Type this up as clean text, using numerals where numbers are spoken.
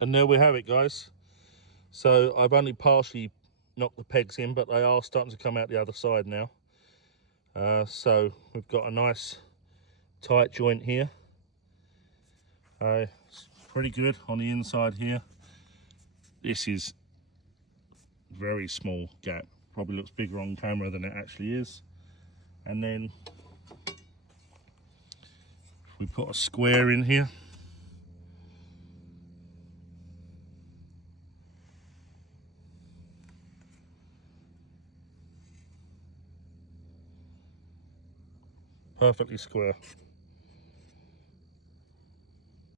And there we have it, guys. So I've only partially knocked the pegs in, but they are starting to come out the other side now. So we've got a nice tight joint here. It's pretty good on the inside here. This is very small gap. Probably looks bigger on camera than it actually is. And then we put a square in here. Perfectly square.